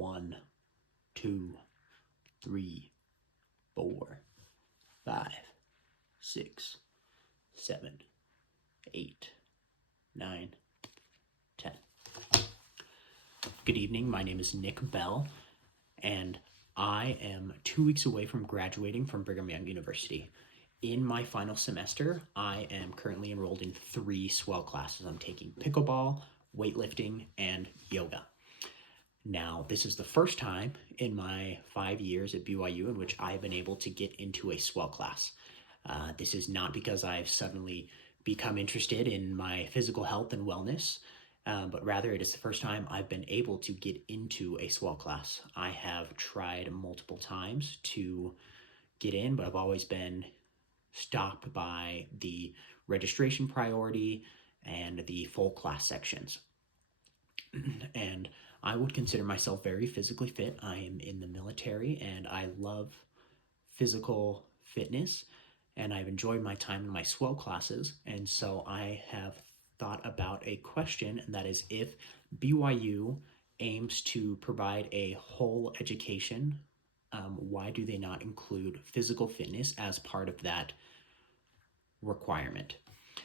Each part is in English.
1, 2, 3, 4, 5, 6, 7, 8, 9, 10. Good evening, my name is Nick Bell, and I am 2 weeks away from graduating from Brigham Young University. In my final semester, I am currently enrolled in 3 swell classes. I'm taking pickleball, weightlifting, and yoga. Now, this is the first time in my 5 years at BYU in which I have been able to get into a swell class. This is not because I've suddenly become interested in my physical health and wellness, but rather it is the first time I've been able to get into a swell class. I have tried multiple times to get in, but I've always been stopped by the registration priority and the full class sections. And I would consider myself very physically fit. I am in the military and I love physical fitness, and I've enjoyed my time in my swell classes. And so I have thought about a question, and that is, if BYU aims to provide a whole education, why do they not include physical fitness as part of that requirement?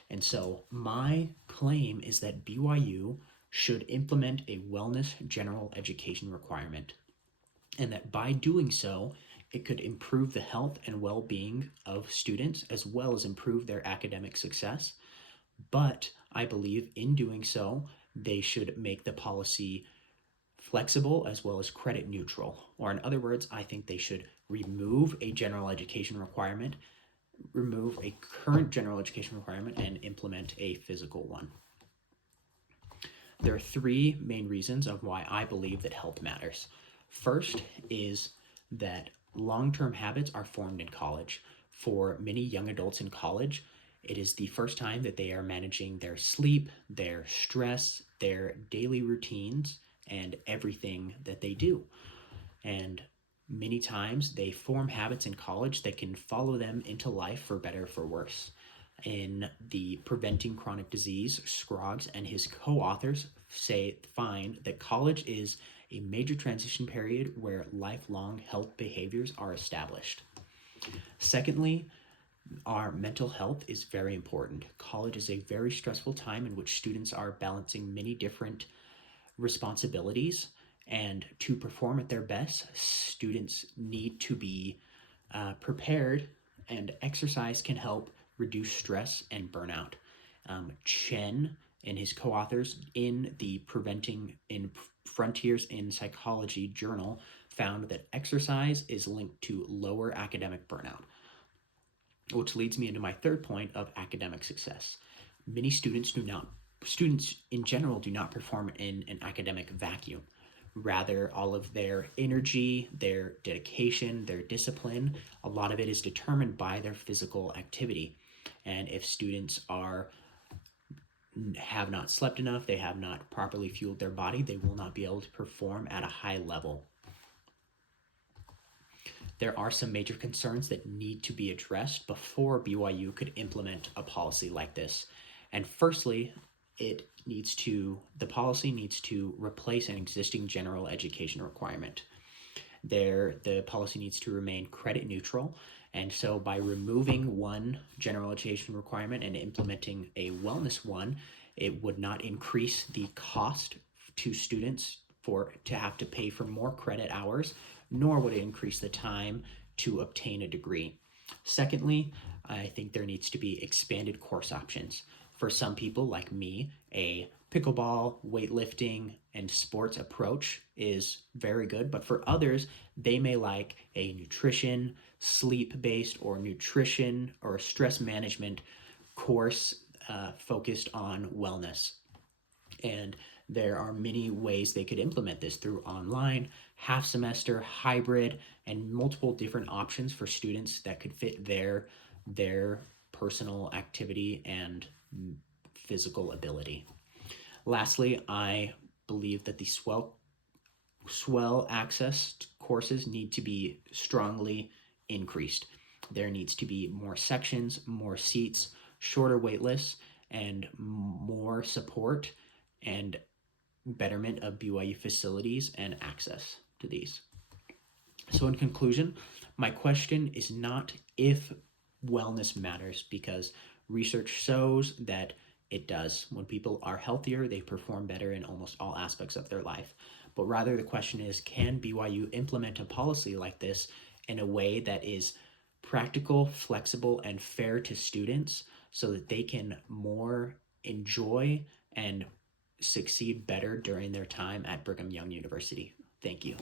And so my claim is that BYU should implement a wellness general education requirement, and that by doing so, it could improve the health and well-being of students as well as improve their academic success. But I believe in doing so, they should make the policy flexible as well as credit neutral. Or in other words, I think they should remove a general education requirement, remove a current general education requirement, and implement a physical one. There are 3 main reasons of why I believe that health matters. First is that long-term habits are formed in college. For many young adults in college, it is the first time that they are managing their sleep, their stress, their daily routines, and everything that they do. And many times they form habits in college that can follow them into life for better or for worse. In the Preventing Chronic Disease, Scroggs and his co-authors find that college is a major transition period where lifelong health behaviors are established. Secondly, our mental health is very important. College is a very stressful time in which students are balancing many different responsibilities, and to perform at their best, students need to be prepared, and exercise can help reduce stress and burnout. Chen and his co-authors in the Frontiers in Psychology journal found that exercise is linked to lower academic burnout, which leads me into my third point of academic success. Many students in general do not perform in an academic vacuum. Rather, all of their energy, their dedication, their discipline, a lot of it is determined by their physical activity. And if students have not slept enough, they have not properly fueled their body, they will not be able to perform at a high level. There are some major concerns that need to be addressed before BYU could implement a policy like this. And firstly, the policy needs to replace an existing general education requirement. The policy needs to remain credit neutral, and so by removing one general education requirement and implementing a wellness one, it would not increase the cost to students to have to pay for more credit hours, nor would it increase the time to obtain a degree. Secondly, I think there needs to be expanded course options. For some people like me, a pickleball, weightlifting, and sports approach is very good, but for others, they may like a nutrition, sleep-based, or nutrition or stress management course focused on wellness. And there are many ways they could implement this through online, half semester, hybrid, and multiple different options for students that could fit their personal activity and physical ability. Lastly, I believe that the swell access courses need to be strongly increased. There needs to be more sections, more seats, shorter wait lists, and more support and betterment of BYU facilities and access. to these. So in conclusion, my question is not if wellness matters, because research shows that it does. When people are healthier, they perform better in almost all aspects of their life. But rather, the question is, can BYU implement a policy like this in a way that is practical, flexible, and fair to students so that they can more enjoy and succeed better during their time at Brigham Young University? Thank you.